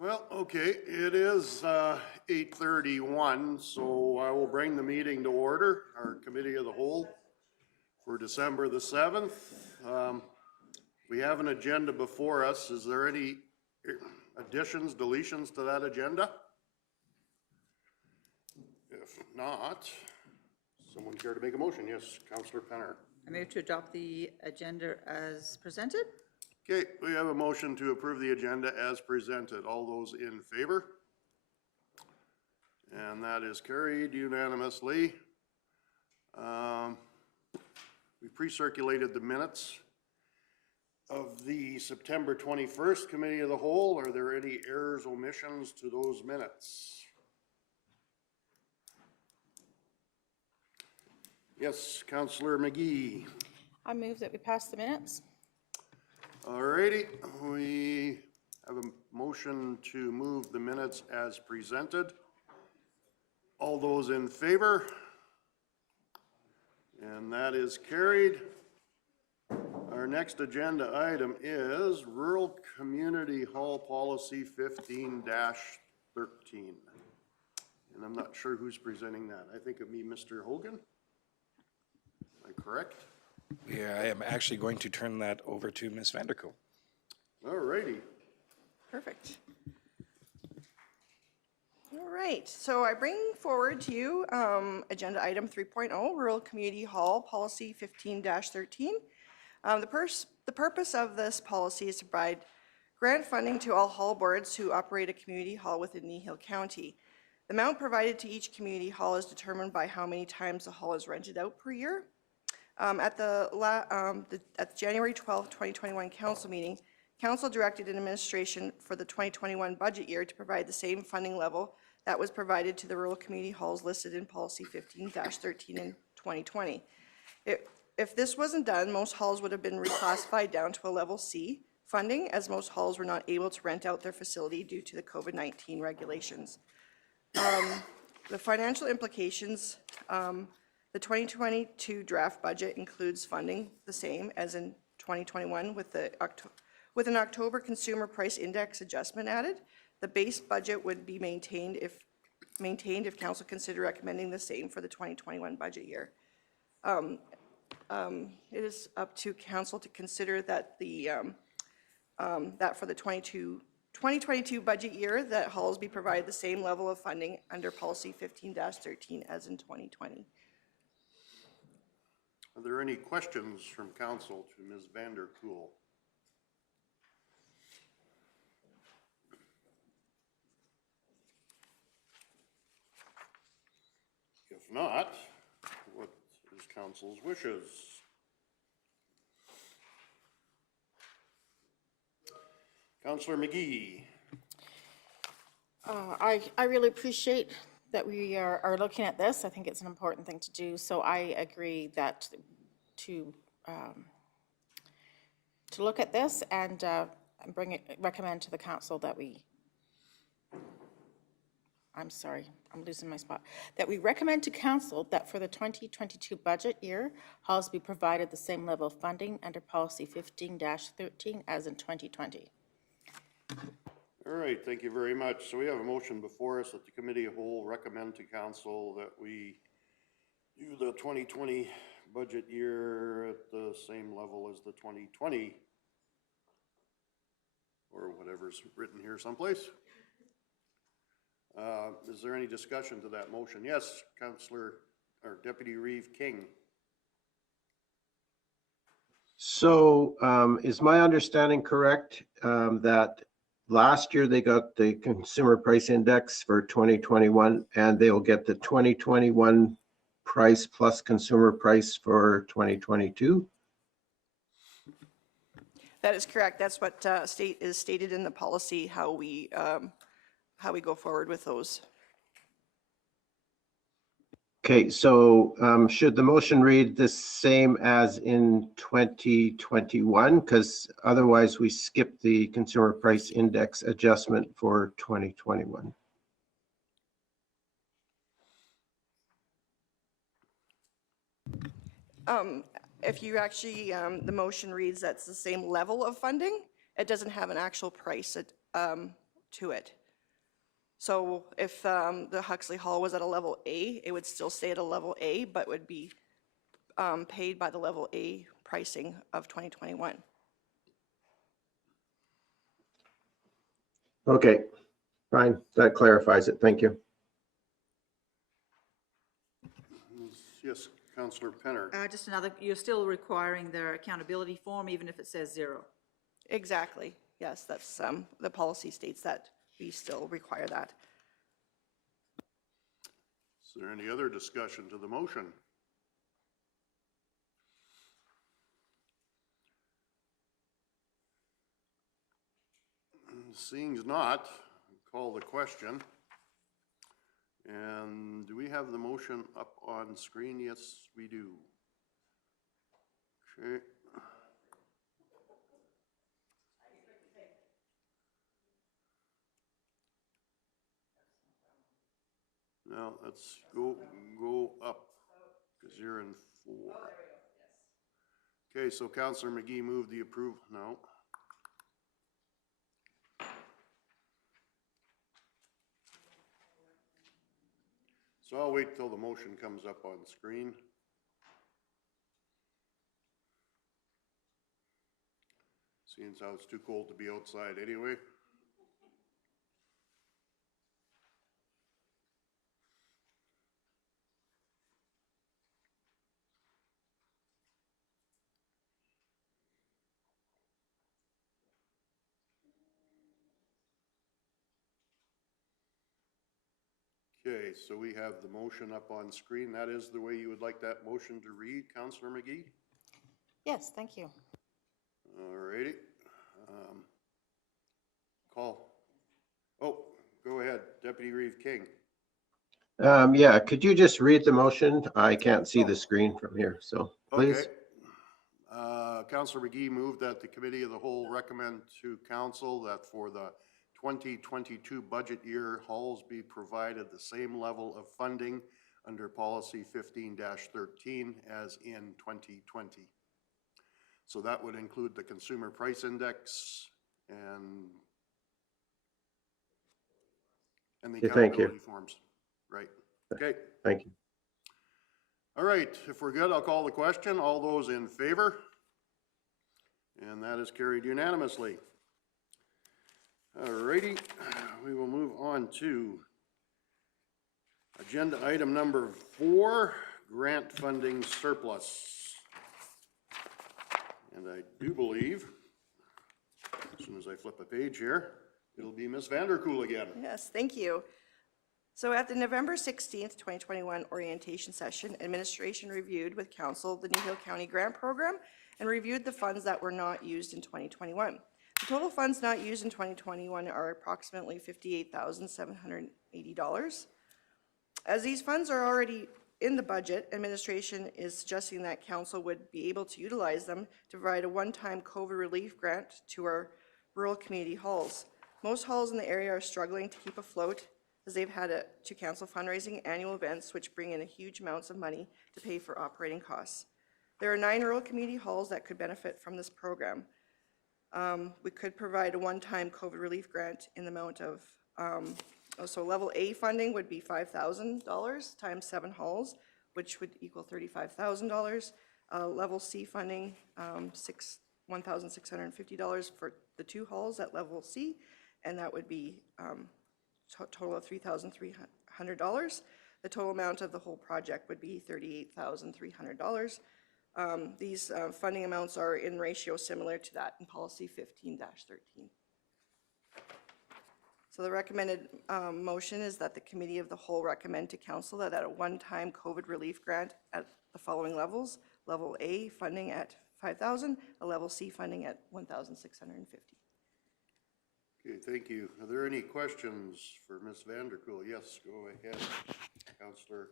Well, okay, it is 8:31, so I will bring the meeting to order, our committee of the whole for December the 7th. We have an agenda before us. Is there any additions, deletions to that agenda? If not, someone care to make a motion? Yes, Councillor Penner. I move to adopt the agenda as presented. Okay, we have a motion to approve the agenda as presented. All those in favor? And that is carried unanimously. We pre-circulated the minutes of the September 21st Committee of the Whole. Are there any errors, omissions to those minutes? Yes, Councillor McGee. I move that we pass the minutes. All righty, we have a motion to move the minutes as presented. All those in favor? And that is carried. Our next agenda item is Rural Community Hall Policy 15-13. And I'm not sure who's presenting that. I think of me, Mr. Hogan. Am I correct? Yeah, I am actually going to turn that over to Ms. Vanderkoop. All righty. Perfect. All right, so I bring forward to you agenda item 3.0, Rural Community Hall Policy 15-13. The purpose of this policy is to provide grant funding to all hall boards who operate a community hall within Kneehill County. The amount provided to each community hall is determined by how many times the hall is rented out per year. At the January 12, 2021 council meeting, council directed an administration for the 2021 budget year to provide the same funding level that was provided to the rural community halls listed in policy 15-13 in 2020. If this wasn't done, most halls would have been reclassified down to a level C funding, as most halls were not able to rent out their facility due to the COVID-19 regulations. The financial implications, the 2022 draft budget includes funding the same as in 2021 with an October consumer price index adjustment added. The base budget would be maintained if council consider recommending the same for the 2021 budget year. It is up to council to consider that that for the 2022 budget year, that halls be provided the same level of funding under policy 15-13 as in 2020. Are there any questions from council to Ms. Vanderkoop? If not, what is council's wishes? Councillor McGee. I really appreciate that we are looking at this. I think it's an important thing to do. So I agree that to look at this and recommend to the council that that we recommend to council that for the 2022 budget year, halls be provided the same level of funding under policy 15-13 as in 2020. All right, thank you very much. So we have a motion before us that the committee of whole recommend to council that we do the 2020 budget year at the same level as the 2020, or whatever's written here someplace. Is there any discussion to that motion? Yes, Councillor or Deputy Reeve King. So is my understanding correct that last year they got the consumer price index for 2021 and they'll get the 2021 price plus consumer price for 2022? That is correct. That's what is stated in the policy, how we go forward with those. Okay, so should the motion read the same as in 2021? Because otherwise we skip the consumer price index adjustment for 2021. If you actually, the motion reads that's the same level of funding, it doesn't have an actual price to it. So if the Huxley Hall was at a level A, it would still stay at a level A, but would be paid by the level A pricing of 2021. Okay, fine. That clarifies it. Thank you. Yes, Councillor Penner. Just another, you're still requiring their accountability form, even if it says 0. Exactly. Yes, that's the policy states that we still require that. Is there any other discussion to the motion? Seeing as not, call the question. And do we have the motion up on screen? Yes, we do. Okay. Now, let's go up, because you're in 4. Okay, so Councillor McGee moved the approval, no. So I'll wait till the motion comes up on screen. Seeing as how it's too cold to be outside anyway. Okay, so we have the motion up on screen. That is the way you would like that motion to read, Councillor McGee? Yes, thank you. All righty. Call. Oh, go ahead, Deputy Reeve King. Yeah, could you just read the motion? I can't see the screen from here, so please. Okay. Councillor McGee moved that the Committee of the Whole recommend to Council that for the 2022 budget year, halls be provided the same level of funding under policy 15-13 as in 2020. So that would include the consumer price index and the Okay, thank you. accountability forms. Right. Okay. Thank you. All right. If we're good, I'll call the question. All those in favor? And that is carried unanimously. All righty. We will move on to agenda item number 4, grant funding surplus. And I do believe, as soon as I flip a page here, it'll be Ms. Vanderkool again. Yes, thank you. So at the November 16th, 2021 orientation session, administration reviewed with council the Kneehill County Grant Program and reviewed the funds that were not used in 2021. The total funds not used in 2021 are approximately $58,780. As these funds are already in the budget, administration is suggesting that council would be able to utilize them to provide a one-time COVID relief grant to our rural community halls. Most halls in the area are struggling to keep afloat as they've had to cancel fundraising annual events, which bring in huge amounts of money to pay for operating costs. There are 9 rural community halls that could benefit from this program. We could provide a one-time COVID relief grant in the amount of, so level A funding would be $5,000 times 7 halls, which would equal $35,000. Level C funding, $1,650 for the 2 halls at level C, and that would be total of $3,300. The total amount of the whole project would be $38,300. These funding amounts are in ratio similar to that in policy 15-13. So the recommended motion is that the Committee of the Whole recommend to Council that at a one-time COVID relief grant at the following levels: level A funding at $5,000, a level C funding at $1,650. Okay, thank you. Are there any questions for Ms. Vanderkool? Yes, go ahead, Councillor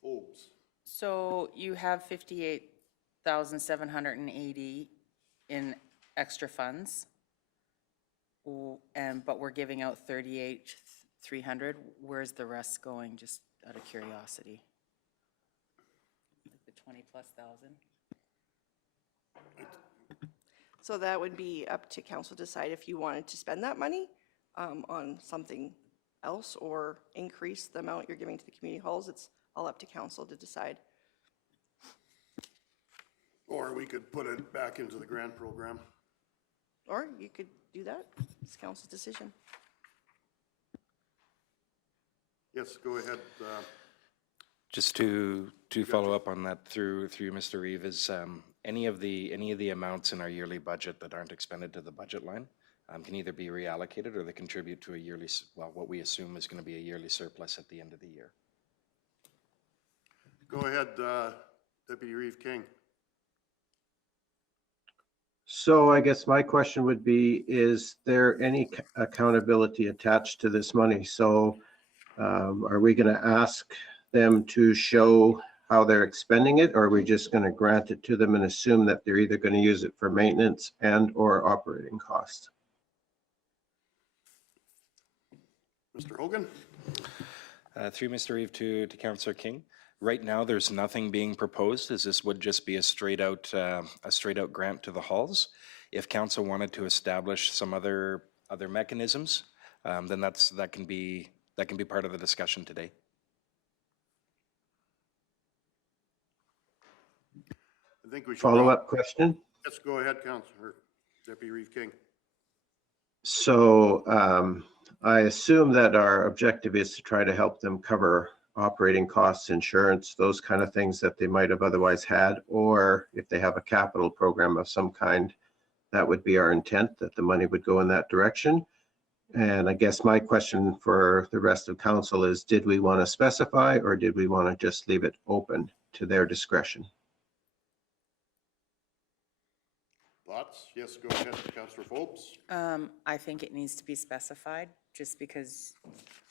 Forbes. So you have 58,780 in extra funds, but we're giving out 38,300. Where's the rest going, just out of curiosity? Like the 20,000+. So that would be up to council to decide if you wanted to spend that money on something else or increase the amount you're giving to the community halls. It's all up to council to decide. Or we could put it back into the grant program. Or you could do that. It's council's decision. Yes, go ahead. Just to follow up on that through Mr. Reeve, is any of the amounts in our yearly budget that aren't expended to the budget line can either be reallocated or they contribute to a yearly, well, what we assume is going to be a yearly surplus at the end of the year. Go ahead, Deputy Reeve King. So I guess my question would be, is there any accountability attached to this money? So are we going to ask them to show how they're expending it, or are we just going to grant it to them and assume that they're either going to use it for maintenance and or operating costs? Mr. Hogan? Through Mr. Reeve to Councillor King. Right now, there's nothing being proposed, as this would just be a straight out grant to the halls. If council wanted to establish some other mechanisms, then that can be part of the discussion today. I think we should Follow-up question? Let's go ahead, Councillor Deputy Reeve King. So I assume that our objective is to try to help them cover operating costs, insurance, those kind of things that they might have otherwise had, or if they have a capital program of some kind, that would be our intent, that the money would go in that direction. And I guess my question for the rest of council is, did we want to specify, or did we want to just leave it open to their discretion? Thoughts? Yes, go ahead, Councillor Forbes. I think it needs to be specified, just because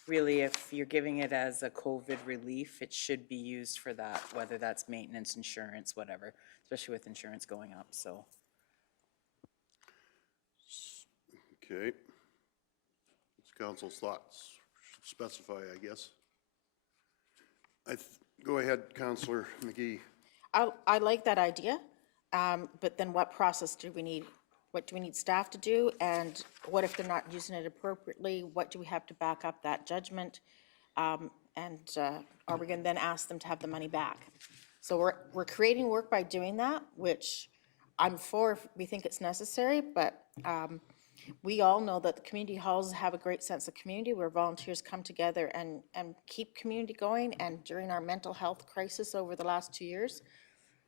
really if you're giving it as a COVID relief, it should be used for that, whether that's maintenance, insurance, whatever, especially with insurance going up, so. Okay. It's council's thoughts. Should specify, I guess. Go ahead, Councillor McGee. I like that idea, but then what process do we need? What do we need staff to do? And what if they're not using it appropriately? What do we have to back up that judgment? Are we going to then ask them to have the money back? So we're creating work by doing that, which I'm for if we think it's necessary, but we all know that the community halls have a great sense of community where volunteers come together and keep community going. And during our mental health crisis over the last 2 years,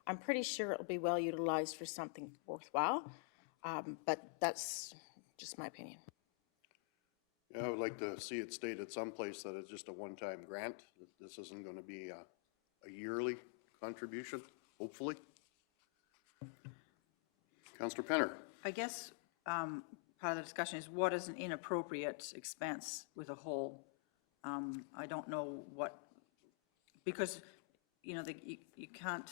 I'm pretty sure it'll be well utilized for something worthwhile. But that's just my opinion. Yeah, I would like to see it stated someplace that it's just a one-time grant. This isn't going to be a yearly contribution, hopefully. Councillor Penner. I guess part of the discussion is what is an inappropriate expense with a whole? I don't know what, because, you know, you can't,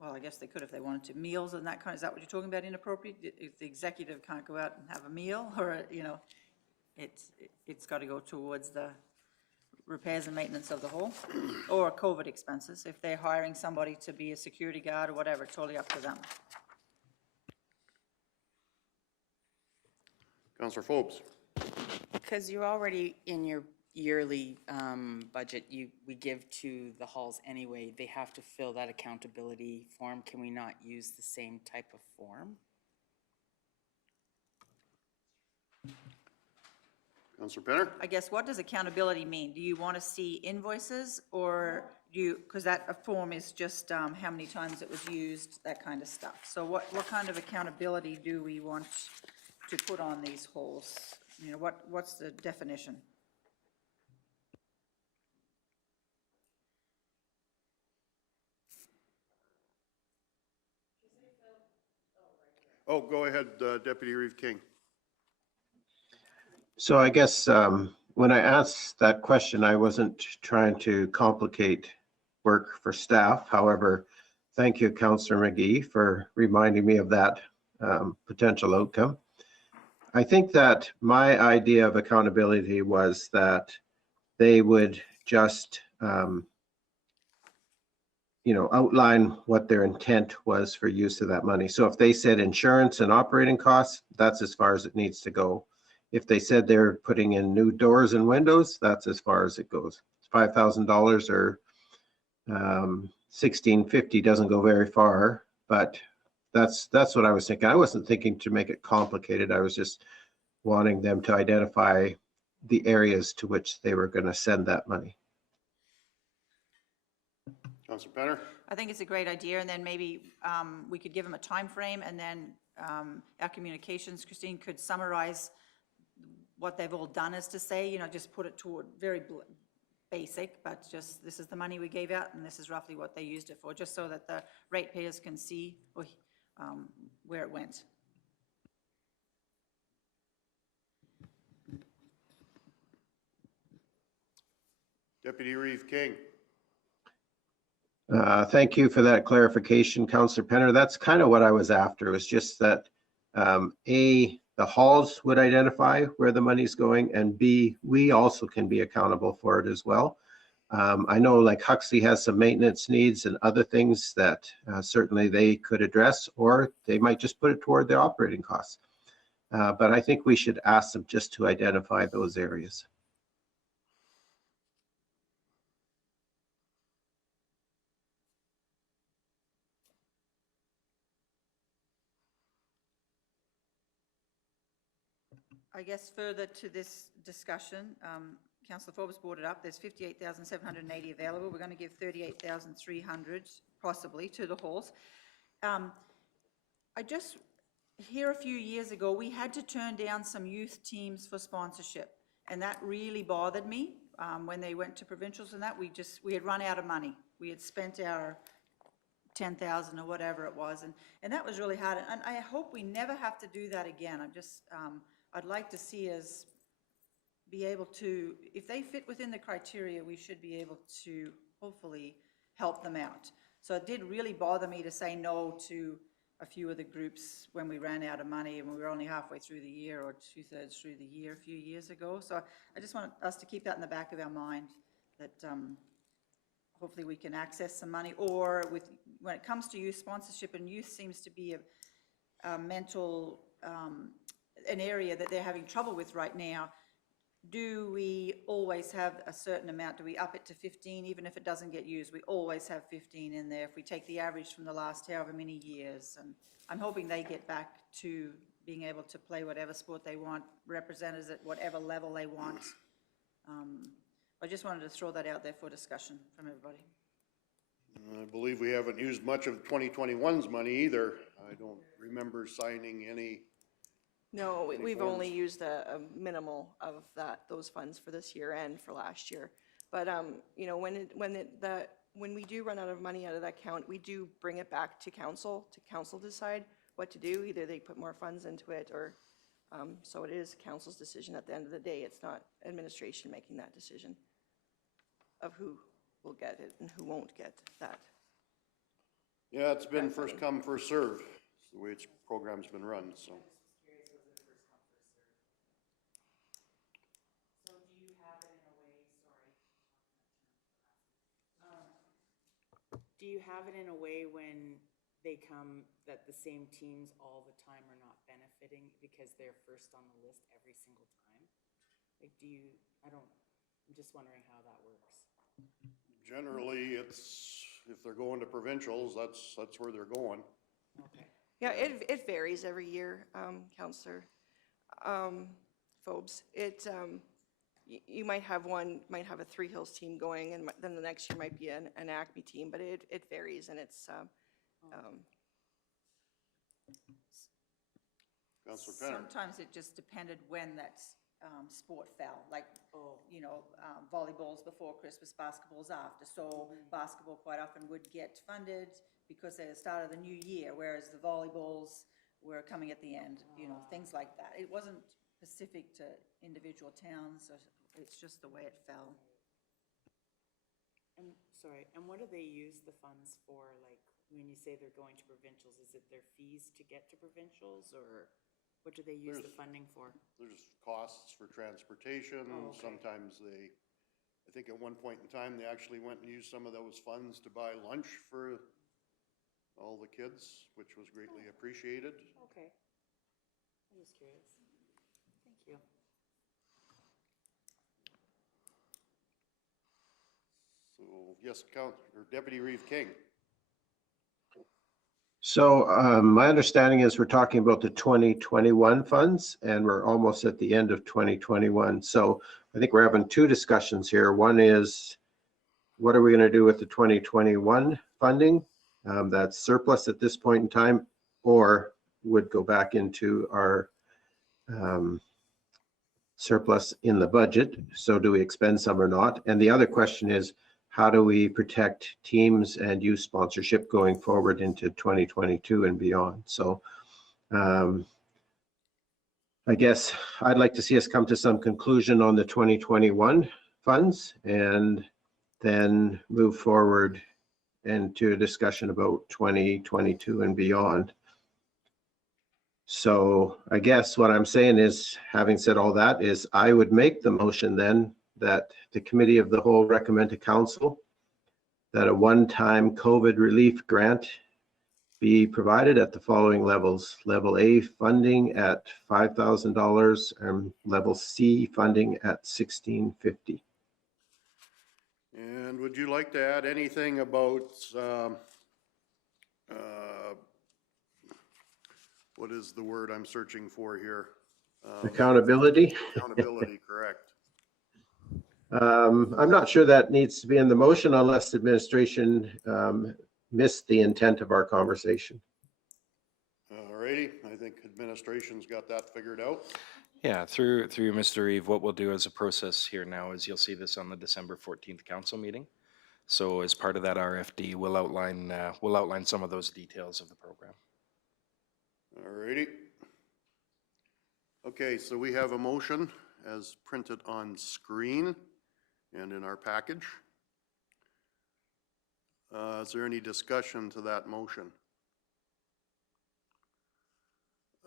well, I guess they could if they wanted to. Meals and that kind, is that what you're talking about, inappropriate? If the executive can't go out and have a meal, or, you know, it's got to go towards the repairs and maintenance of the hall, or COVID expenses. If they're hiring somebody to be a security guard or whatever, totally up to them. Councillor Forbes. Because you're already in your yearly budget, we give to the halls anyway. They have to fill that accountability form. Can we not use the same type of form? Councillor Penner. I guess, what does accountability mean? Do you want to see invoices, or do you, because that form is just how many times it was used, that kind of stuff. So what kind of accountability do we want to put on these halls? You know, what's the definition? Oh, go ahead, Deputy Reeve King. So I guess when I asked that question, I wasn't trying to complicate work for staff. However, thank you, Councillor McGee, for reminding me of that potential outcome. I think that my idea of accountability was that they would just outline what their intent was for use of that money. So if they said insurance and operating costs, that's as far as it needs to go. if they said they're putting in new doors and windows, that's as far as it goes. $5,000 or $1,650 doesn't go very far, but that's what I was thinking. I wasn't thinking to make it complicated. I was just wanting them to identify the areas to which they were going to send that money. Councillor Penner? I think it's a great idea, and then maybe we could give them a time frame, and then our communications, Christine, could summarize what they've all done, as to say, you know, just put it toward very basic, but just this is the money we gave out, and this is roughly what they used it for, just so that the ratepayers can see where it went. Deputy Reeve King? Thank you for that clarification, Councillor Penner. That's kind of what I was after. It was just that the halls would identify where the money's going, and B, we also can be accountable for it as well. I know like Huxley has some maintenance needs and other things that certainly they could address, or they might just put it toward the operating costs. But I think we should ask them just to identify those areas. I guess further to this discussion, Councillor Forbes brought it up, there's 58,780 available. We're going to give 38,300 possibly to the halls. I just, here a few years ago, we had to turn down some youth teams for sponsorship, and that really bothered me when they went to provincials and that. We had run out of money. We had spent our 10,000 or whatever it was, and that was really hard. And I hope we never have to do that again. I'm just, I'd like to see us be able to, if they fit within the criteria, we should be able to hopefully help them out. So it did really bother me to say no to a few of the groups when we ran out of money and we were only halfway through the year or 2/3 through the year a few years ago. So I just want us to keep that in the back of our mind, that hopefully we can access some money, or when it comes to youth sponsorship, and youth seems to be a mental, an area that they're having trouble with right now. Do we always have a certain amount? Do we up it to 15, even if it doesn't get used? We always have 15 in there if we take the average from the last however many years. And I'm hoping they get back to being able to play whatever sport they want, representatives at whatever level they want. I just wanted to throw that out there for discussion from everybody. I believe we haven't used much of 2021's money either. I don't remember signing any. No, we've only used a minimal of those funds for this year and for last year. But, you know, when we do run out of money out of that account, we do bring it back to council decide what to do. Either they put more funds into it, or, so it is council's decision at the end of the day. It's not administration making that decision of who will get it and who won't get that. Yeah, it's been first come, first served. It's the way its program's been run, so. Do you have it in a way when they come that the same teams all the time are not benefiting because they're first on the list every single time? Like, I'm just wondering how that works. Generally, it's, if they're going to provincials, that's where they're going. Okay. Yeah, it varies every year, Councillor Phobes. You might have a Three Hills team going, and then the next year might be an Acme team, but it varies, and it's Councillor Penner? Sometimes it just depended when that sport fell, like, you know, volleyball's before Christmas, basketball's after. So basketball quite often would get funded because they're the start of the new year, whereas the volleyballs were coming at the end, you know, things like that. It wasn't specific to individual towns, or it's just the way it fell. And sorry, and what do they use the funds for? Like, when you say they're going to provincials, is it their fees to get to provincials, or what do they use the funding for? There's costs for transportation. Oh, okay. Sometimes I think at one point in time, they actually went and used some of those funds to buy lunch for all the kids, which was greatly appreciated. Okay. I'm just curious. Thank you. yes, Deputy Reeve King. So my understanding is we're talking about the 2021 funds, and we're almost at the end of 2021. So I think we're having two discussions here. One is, what are we going to do with the 2021 funding that's surplus at this point in time, or would go back into our surplus in the budget? So do we expend some or not? And the other question is, how do we protect teams and youth sponsorship going forward into 2022 and beyond? So I guess I'd like to see us come to some conclusion on the 2021 funds and then move forward into a discussion about 2022 and beyond. So I guess what I'm saying is, having said all that, is I would make the motion then that the Committee of the Whole recommend to Council that a one-time COVID relief grant be provided at the following levels. Level A funding at $5,000 and level C funding at $1,650. And would you like to add anything about, what is the word I'm searching for here? Accountability. Accountability, correct. I'm not sure that needs to be in the motion unless the administration missed the intent of our conversation. All righty, I think administration's got that figured out. Yeah, through Mr. Reeve, what we'll do as a process here now is you'll see this on the December 14th council meeting. So as part of that RFD, we'll outline some of those details of the program. All righty. Okay, so we have a motion as printed on screen and in our package. Is there any discussion to that motion?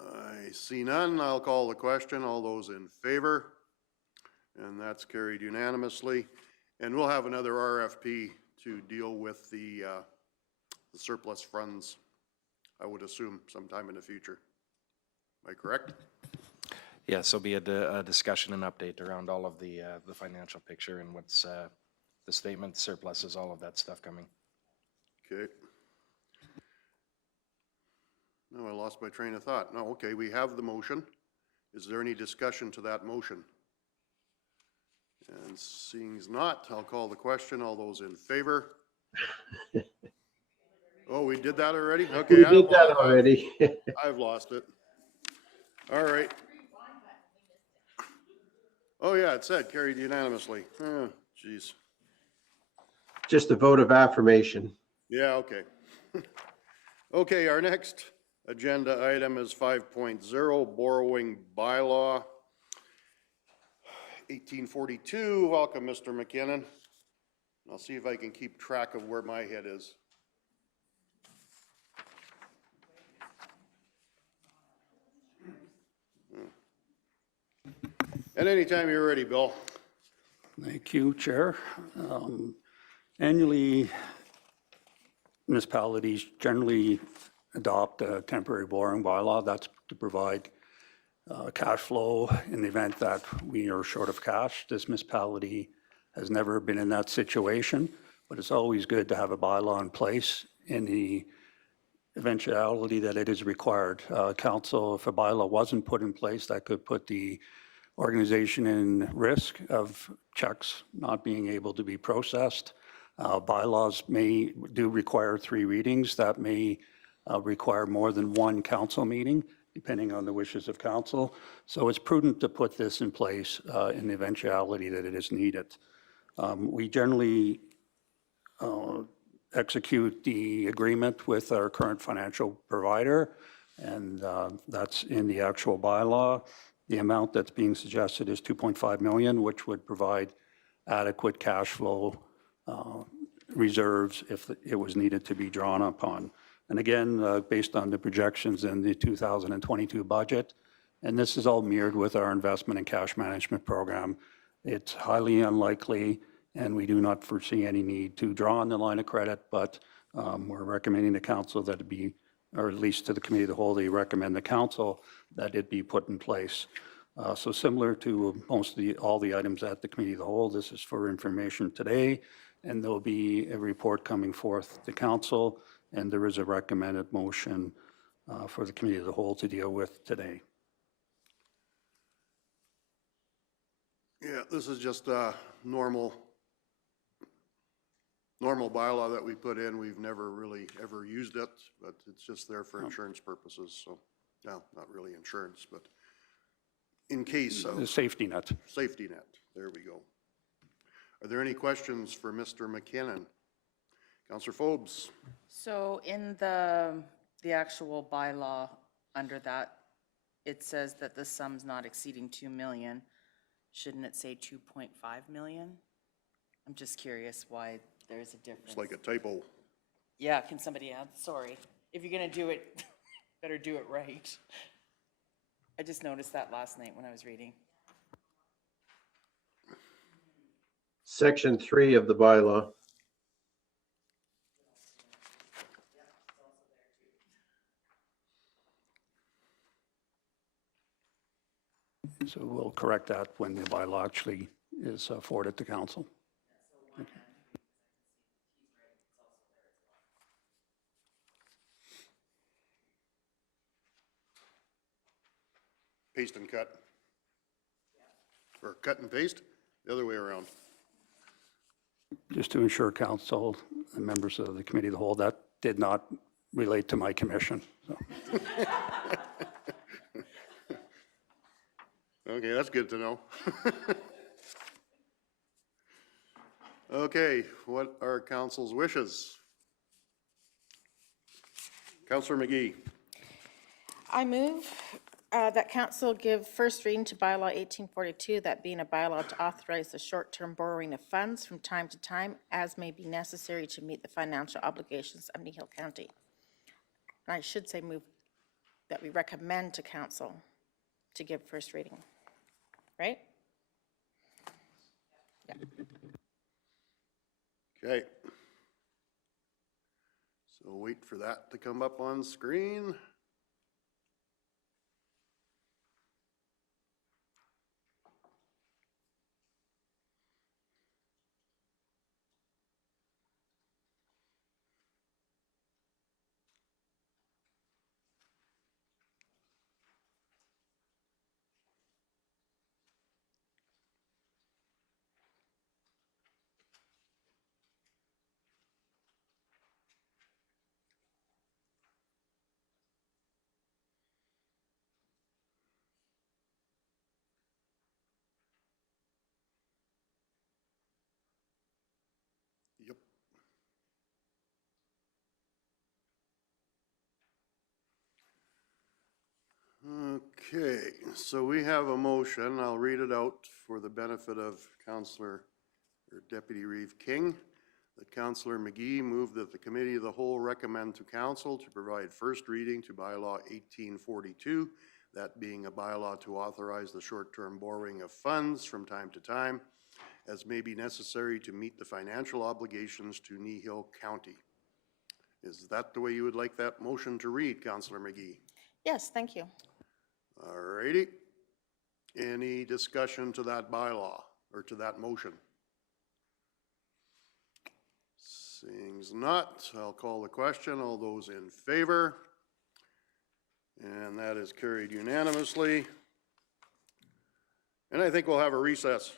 I see none. I'll call the question. All those in favor? And that's carried unanimously. And we'll have another RFP to deal with the surplus funds, I would assume, sometime in the future. Am I correct? Yes, there'll be a discussion and update around all of the financial picture and what's the statement, surpluses, all of that stuff coming. Okay. No, I lost my train of thought. No, okay, we have the motion. Is there any discussion to that motion? And seeing as not, I'll call the question. All those in favor? Oh, we did that already? Okay. We did that already. I've lost it. All right. Oh, yeah, it said carried unanimously. Oh, geez. Just a vote of affirmation. Yeah, okay. Okay, our next agenda item is 5.0, borrowing bylaw. 1842, welcome, Mr. McKinnon. I'll see if I can keep track of where my head is. And anytime you're ready, Bill. Thank you, Chair. Annually, municipalities generally adopt a temporary borrowing bylaw. That's to provide cash flow in the event that we are short of cash. This municipality has never been in that situation, but it's always good to have a bylaw in place in the eventuality that it is required. Council, if a bylaw wasn't put in place, that could put the organization in risk of checks not being able to be processed. Bylaws do require 3 readings. That may require more than 1 council meeting, depending on the wishes of council. So it's prudent to put this in place in the eventuality that it is needed. We generally execute the agreement with our current financial provider, and that's in the actual bylaw. The amount that's being suggested is 2.5 million, which would provide adequate cash flow reserves if it was needed to be drawn upon. And again, based on the projections in the 2022 budget, and this is all mirrored with our investment and cash management program, it's highly unlikely, and we do not foresee any need to draw on the line of credit, but we're recommending to council that it be, or at least to the committee of the whole, they recommend the council that it be put in place. So similar to all the items at the committee of the whole, this is for information today. and there'll be a report coming forth to council, and there is a recommended motion for the committee of the whole to deal with today. Yeah, this is just a normal bylaw that we put in. We've never really ever used it, but it's just there for insurance purposes, so, no, not really insurance, but in case The of safety net. safety net, there we go. Are there any questions for Mr. McKinnon? Counselor Forbes? So in the actual bylaw, under that, it says that the sum's not exceeding 2 million. Shouldn't it say 2.5 million? I'm just curious why there's a difference. It's like a typo. Yeah, can somebody add? Sorry. If you're gonna do it, better do it right. I just noticed that last night when I was reading. Section 3 of the bylaw. So we'll correct that when the bylaw actually is forwarded to council. Paste and cut. Or cut and paste, the other way around. Just to ensure council and members of the committee of the whole, that did not relate to my commission. So. Okay, that's good to know. Okay, what are council's wishes? Counselor McGee? I move that council give first reading to bylaw 1842, that being a bylaw to authorize the short-term borrowing of funds from time to time as may be necessary to meet the financial obligations of Kneehill County. And I should say move that we recommend to council to give first reading, right? Yeah. Okay. So wait for that to come up on screen. Yep. Okay, so we have a motion. I'll read it out for the benefit of Councillor or Deputy Reeve King. That Councillor McGee moved that the Committee of the Whole recommend to Council to provide first reading to Bylaw 1842, that being a bylaw to authorize the short-term borrowing of funds from time to time as may be necessary to meet the financial obligations to Kneehill County. Is that the way you would like that motion to read, Councillor McGee? Yes, thank you. All righty. Any discussion to that bylaw or to that motion? Seeing as not, I'll call the question. All those in favor? And that is carried unanimously. And I think we'll have a recess.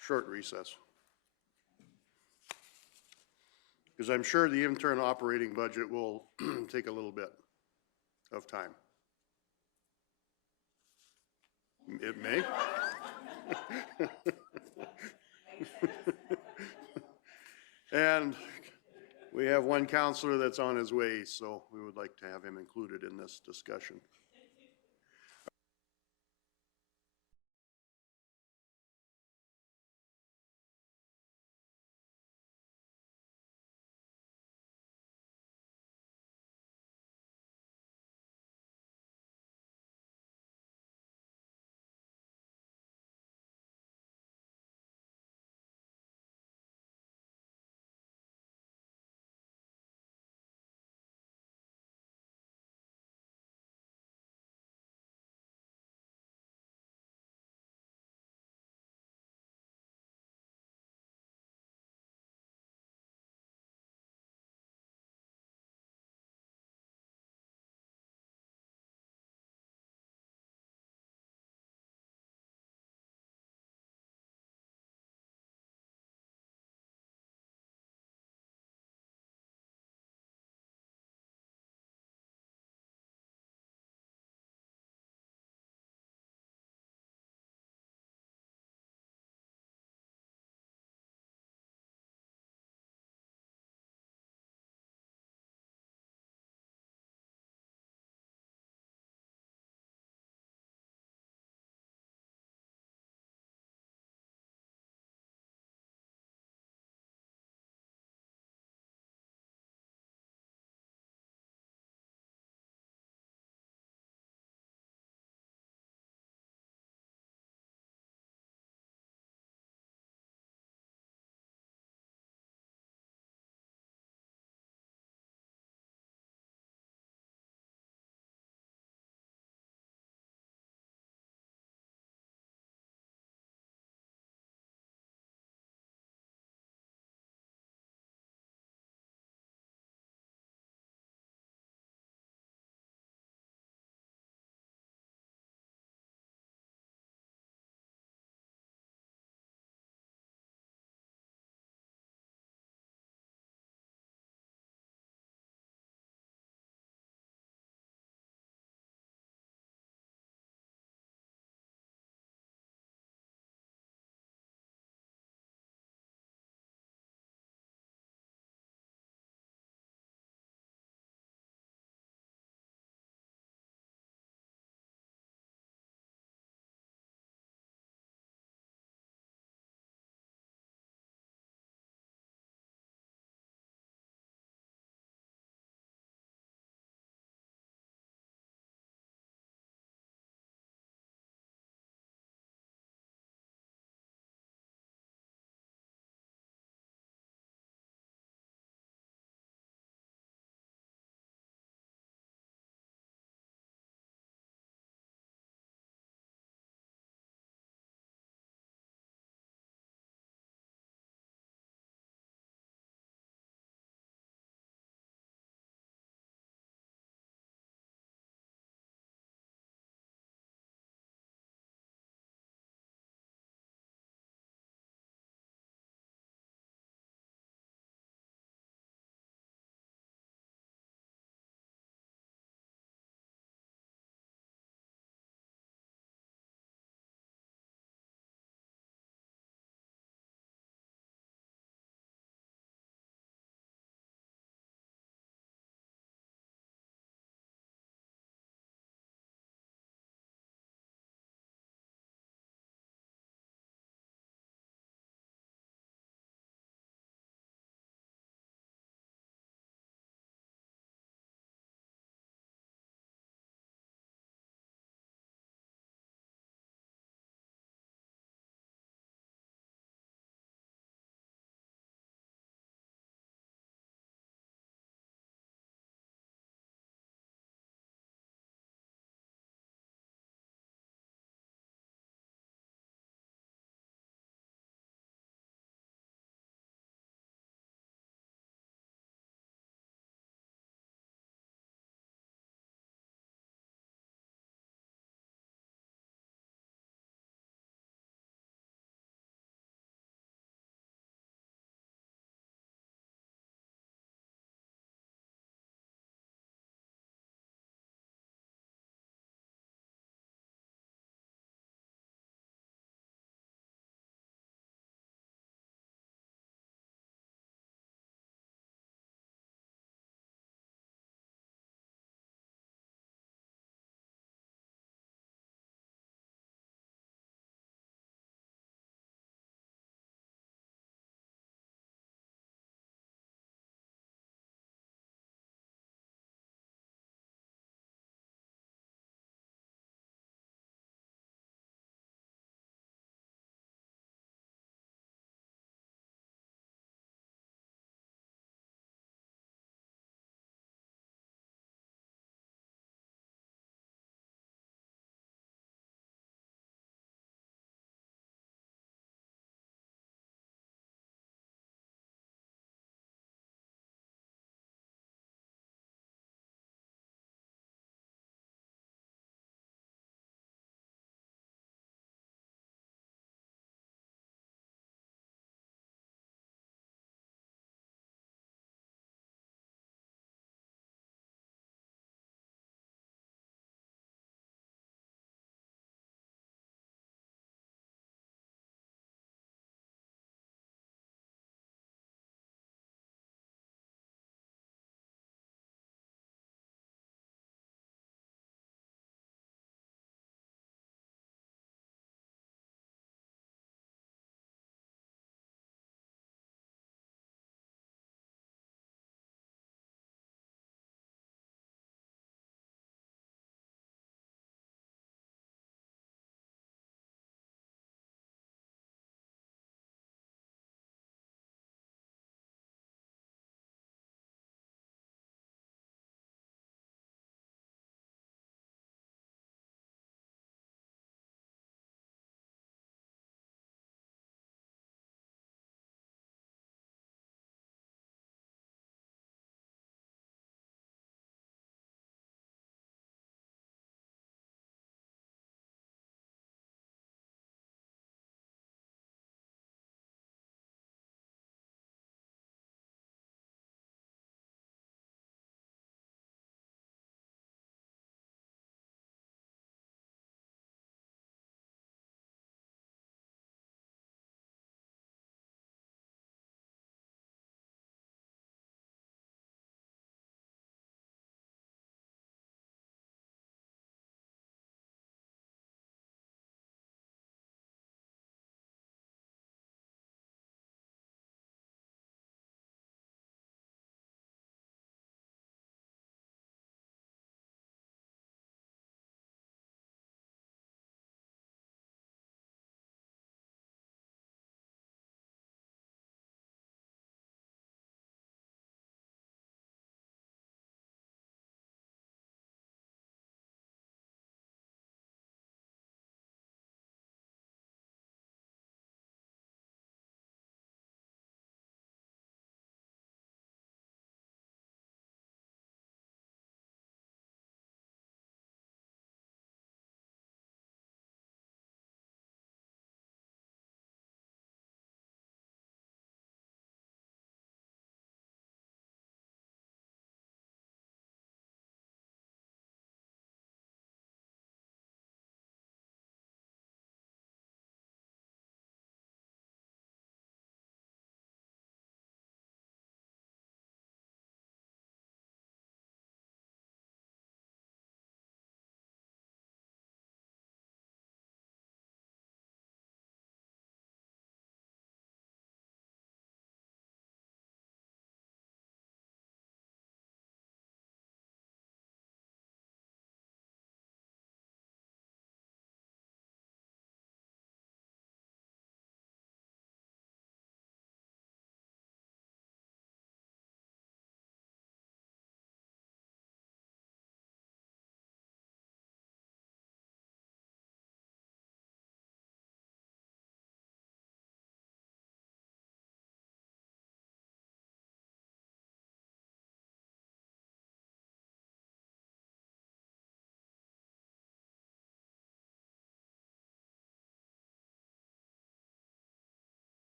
Short recess. Because I'm sure the intern operating budget will take a little bit of time. It may. And we have one counselor that's on his way, so we would like to have him included in this discussion.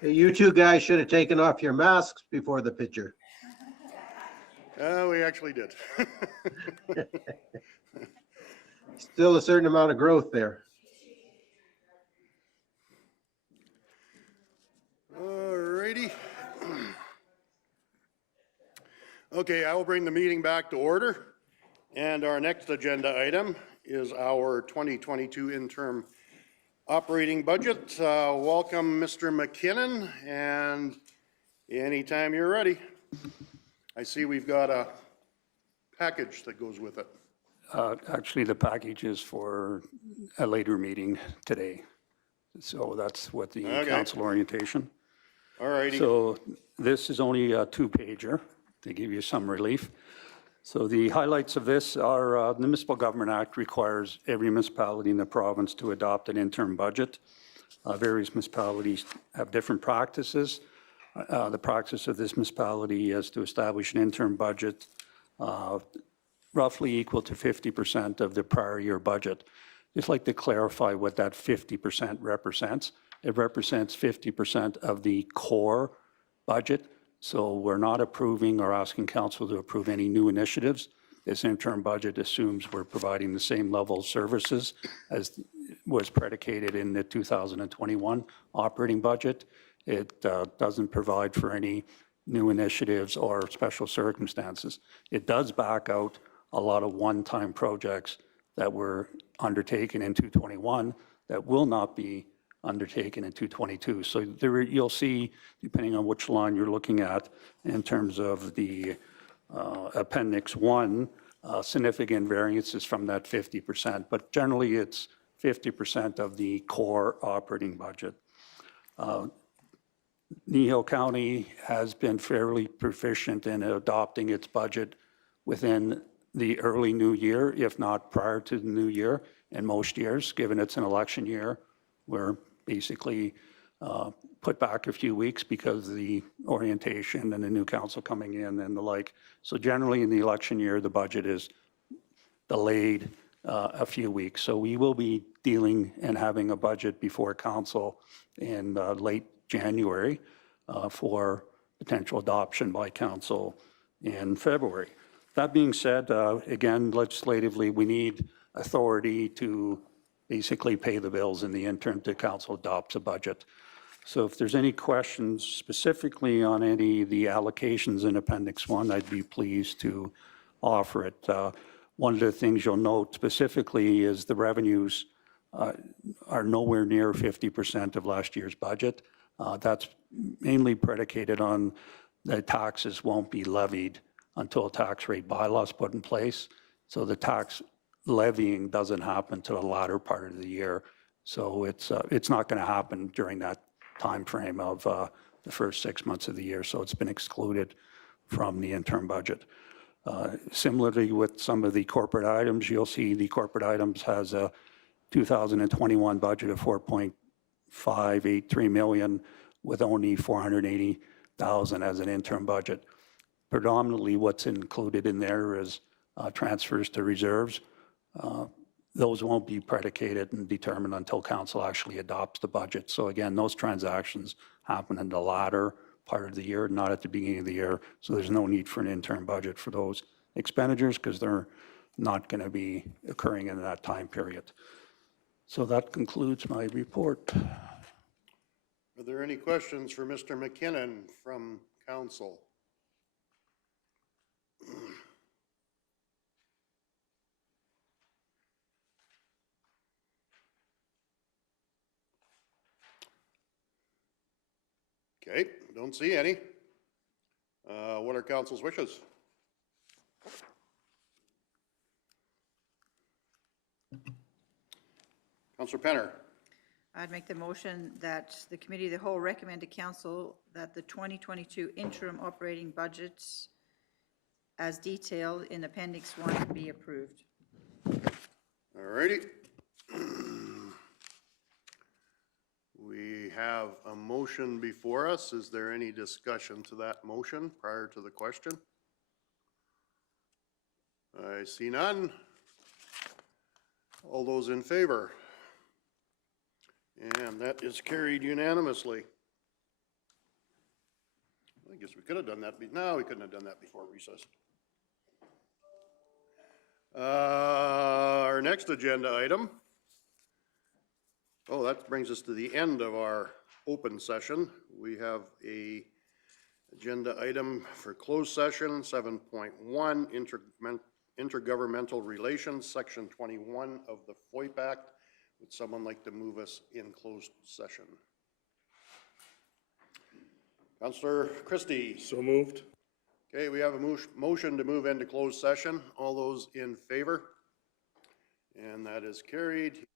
Hey, you two guys should have taken off your masks before the picture. We actually did. Still a certain amount of growth there. Alrighty. Okay, I will bring the meeting back to order. And our next agenda item is our 2022 interim operating budget. Welcome, Mr. McKinnon, and anytime you're ready. I see we've got a package that goes with it. Actually, the package is for a later meeting today. So that's what the Okay. council orientation. Alrighty. So this is only a two-pager to give you some relief. So the highlights of this are the Municipal Government Act requires every municipality in the province to adopt an interim budget. Various municipalities have different practices. The practice of this municipality is to establish an interim budget roughly equal to 50% of the prior year budget. Just like to clarify what that 50% represents. It represents 50% of the core budget. So we're not approving or asking council to approve any new initiatives. This interim budget assumes we're providing the same level of services as was predicated in the 2021 operating budget. It doesn't provide for any new initiatives or special circumstances. It does back out a lot of one-time projects that were undertaken in 2021 that will not be undertaken in 2022. So there you'll see, depending on which line you're looking at, in terms of the Appendix 1, significant variances from that 50%, but generally it's 50% of the core operating budget. Kneehill County has been fairly proficient in adopting its budget within the early new year, if not prior to the new year. In most years, given it's an election year, we're basically put back a few weeks because of the orientation and the new council coming in and the like. So generally in the election year, the budget is delayed a few weeks. So we will be dealing and having a budget before council in late January for potential adoption by council in February. That being said, again, legislatively, we need authority to basically pay the bills in the interim till council adopts a budget. So if there's any questions specifically on any of the allocations in Appendix 1, I'd be pleased to offer it. One of the things you'll note specifically is the revenues are nowhere near 50% of last year's budget. That's mainly predicated on the taxes won't be levied until a tax rate bylaw is put in place. So the tax levying doesn't happen till the latter part of the year. So it's not going to happen during that time frame of the first 6 months of the year. So it's been excluded from the interim budget. Similarly with some of the corporate items, you'll see the corporate items has a 2021 budget of 4.583 million with only 480,000 as an interim budget. Predominantly what's included in there is transfers to reserves. Those won't be predicated and determined until council actually adopts the budget. So again, those transactions happen in the latter part of the year, not at the beginning of the year. So there's no need for an interim budget for those expenditures because they're not going to be occurring in that time period. So that concludes my report. Are there any questions for Mr. McKinnon from council? Okay, don't see any. What are council's wishes? Councilor Penner. I'd make the motion that the Committee of the Whole recommend to Council that the 2022 interim operating budgets as detailed in Appendix 1 be approved. All righty. We have a motion before us. Is there any discussion to that motion prior to the question? I see none. All those in favor? And that is carried unanimously. I guess we could have done that, no, we couldn't have done that before recess. Our next agenda item. Oh, that brings us to the end of our open session. We have a agenda item for closed session, 7.1, Intergovernmental Relations, Section 21 of the FOIP Act. Would someone like to move us in closed session? Councillor Christie. So moved. Okay, we have a motion to move into closed session. All those in favor? And that is carried.